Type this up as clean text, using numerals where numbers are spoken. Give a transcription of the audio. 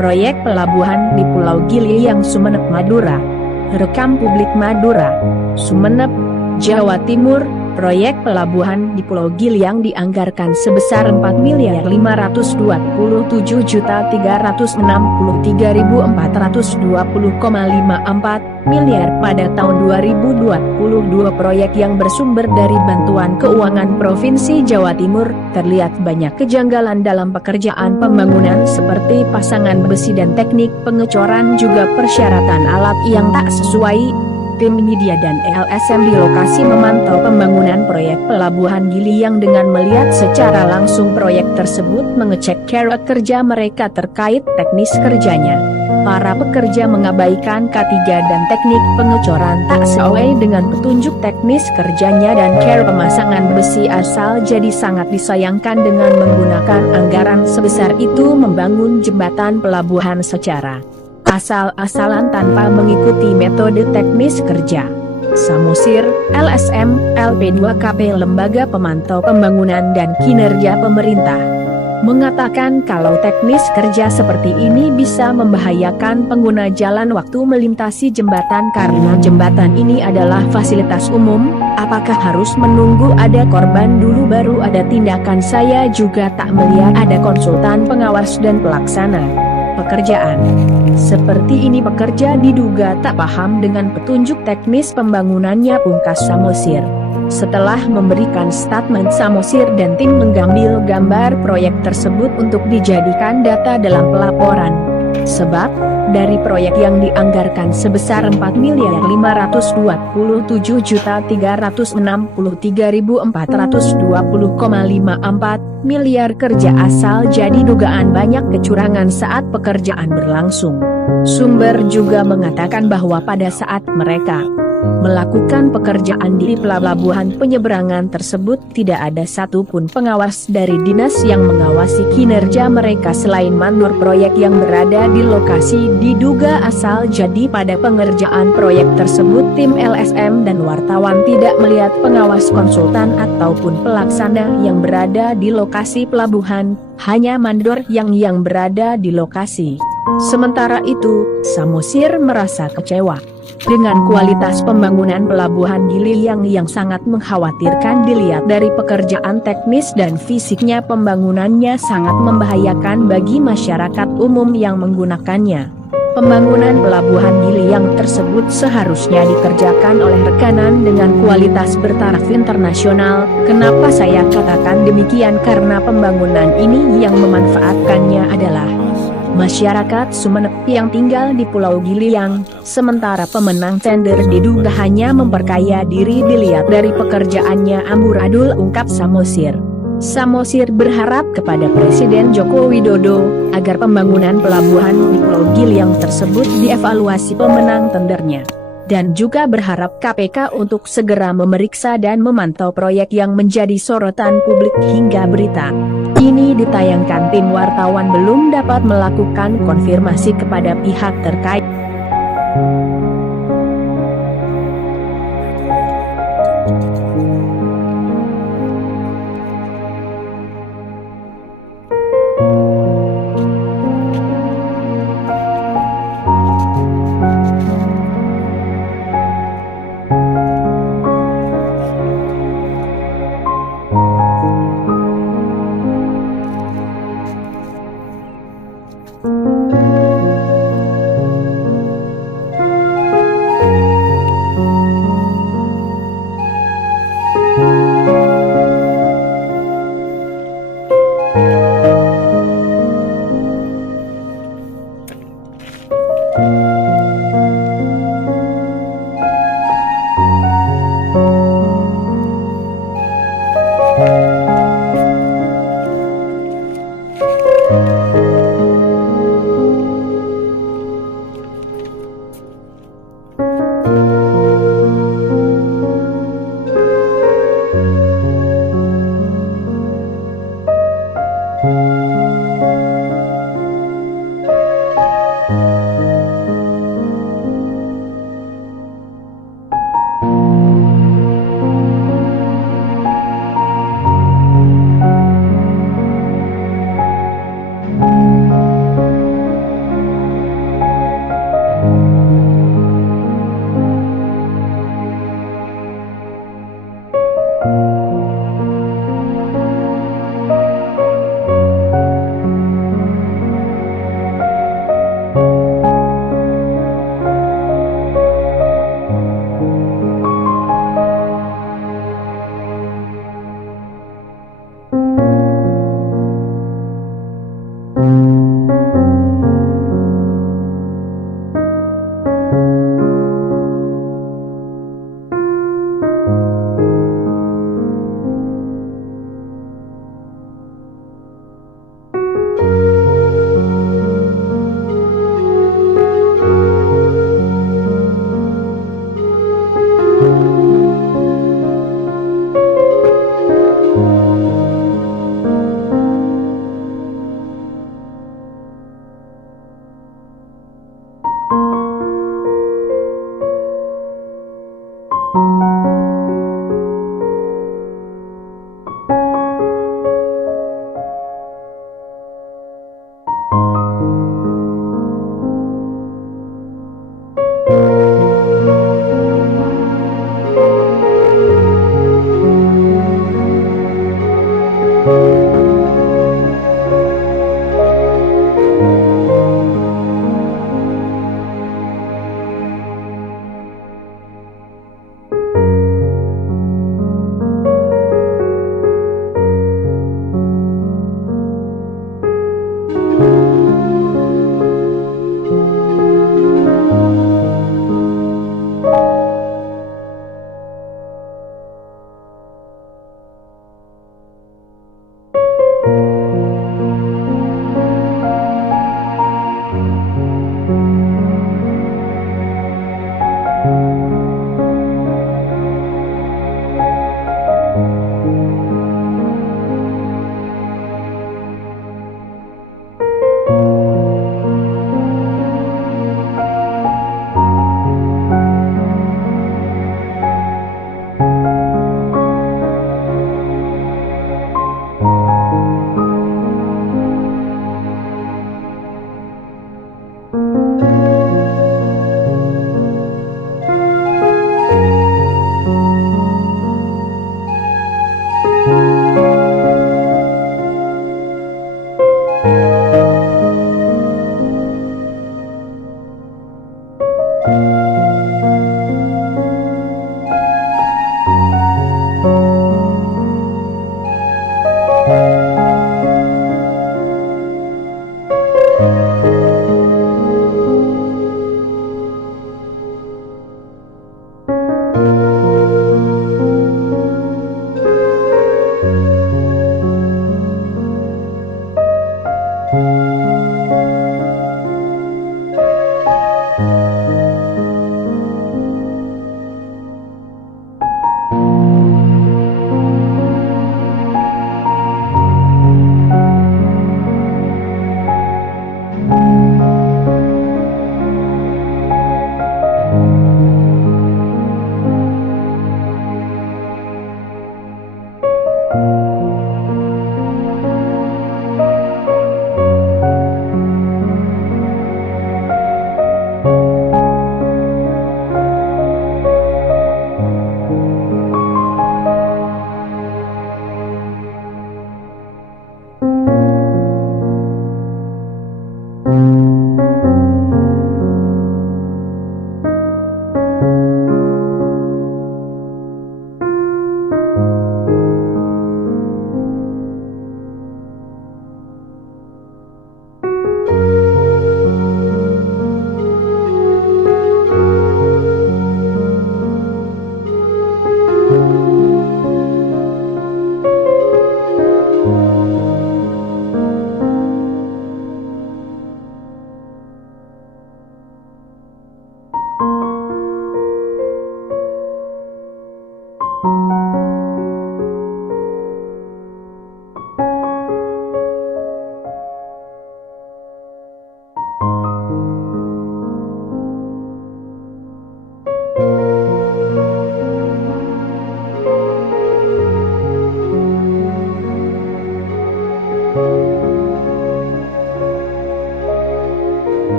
Proyek pelabuhan di Pulau Gili yang Sumeneb, Madura. Rekam Publik Madura, Sumeneb, Jawa Timur. Proyek pelabuhan di Pulau Gili yang dianggarkan sebesar 4.527.363.420,54 miliar pada tahun 2022. Proyek yang bersumber dari bantuan keuangan Provinsi Jawa Timur. Terlihat banyak kejanggalan dalam pekerjaan pembangunan seperti pasangan besi dan teknik pengecoran, juga persyaratan alat yang tak sesuai. Tim media dan LSM di lokasi memantau pembangunan proyek pelabuhan Gili yang dengan melihat secara langsung proyek tersebut mengecek cara kerja mereka terkait teknis kerjanya. Para pekerja mengabaikan K3 dan teknik pengecoran tak sesuai dengan petunjuk teknis kerjanya dan cara pemasangan besi asal. Jadi sangat disayangkan dengan menggunakan anggaran sebesar itu membangun jembatan pelabuhan secara asal-asalan tanpa mengikuti metode teknis kerja. Samosir, LSM, LP2KP Lembaga Pemantau Pembangunan dan Kinerja Pemerintah mengatakan kalau teknis kerja seperti ini bisa membahayakan pengguna jalan waktu melintasi jembatan karena jembatan ini adalah fasilitas umum. Apakah harus menunggu ada korban dulu baru ada tindakan? Saya juga tak melihat ada konsultan pengawas dan pelaksana pekerjaan. Seperti ini pekerja diduga tak paham dengan petunjuk teknis pembangunannya, pungkas Samosir. Setelah memberikan statement, Samosir dan tim mengambil gambar proyek tersebut untuk dijadikan data dalam pelaporan. Sebab, dari proyek yang dianggarkan sebesar 4.527.363.420,54 miliar kerja asal, jadi dugaan banyak kecurangan saat pekerjaan berlangsung. Sumber juga mengatakan bahwa pada saat mereka melakukan pekerjaan di pelabuhan penyeberangan tersebut tidak ada satupun pengawas dari dinas yang mengawasi kinerja mereka selain mandor proyek yang berada di lokasi. Diduga asal jadi pada pengerjaan proyek tersebut tim LSM dan wartawan tidak melihat pengawas konsultan ataupun pelaksana yang berada di lokasi pelabuhan, hanya mandor yang berada di lokasi. Sementara itu, Samosir merasa kecewa dengan kualitas pembangunan pelabuhan Gili yang sangat mengkhawatirkan dilihat dari pekerjaan teknis dan fisiknya. Pembangunannya sangat membahayakan bagi masyarakat umum yang menggunakannya. Pembangunan pelabuhan Gili yang tersebut seharusnya dikerjakan oleh rekanan dengan kualitas bertaraf internasional. Kenapa saya katakan demikian? Karena pembangunan ini yang memanfaatkannya adalah masyarakat Sumeneb yang tinggal di Pulau Gili yang, sementara pemenang tender diduga hanya memperkaya diri dilihat dari pekerjaannya amburadul, ungkap Samosir. Samosir berharap kepada Presiden Joko Widodo agar pembangunan pelabuhan di Pulau Gili yang tersebut dievaluasi pemenang tendernya. Dan juga berharap KPK untuk segera memeriksa dan memantau proyek yang menjadi sorotan publik hingga berita ini ditayangkan. Tim wartawan belum dapat melakukan konfirmasi kepada pihak terkait.